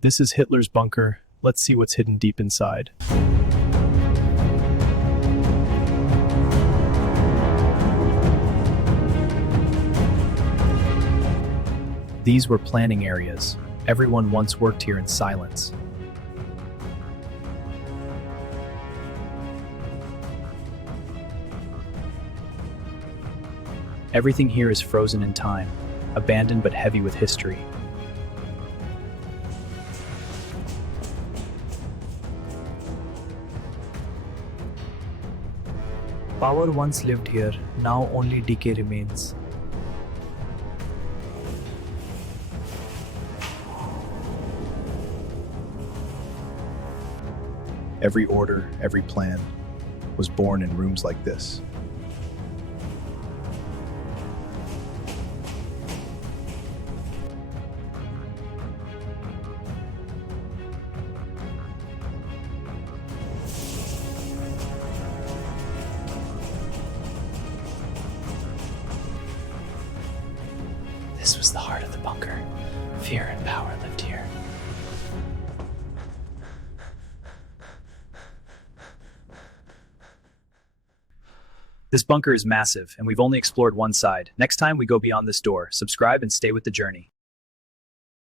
This is Hitler's bunker. Let's see what's hidden deep inside. These were planning areas. Everyone once worked here in silence. Everything here is frozen in time, abandoned but heavy with history. Power once lived here, now only decay remains. Every order, every plan was born in rooms like this. This was the heart of the bunker. Fear and power lived here. This bunker is massive, and we've only explored one side. Next time we go beyond this door. Subscribe and stay with the journey.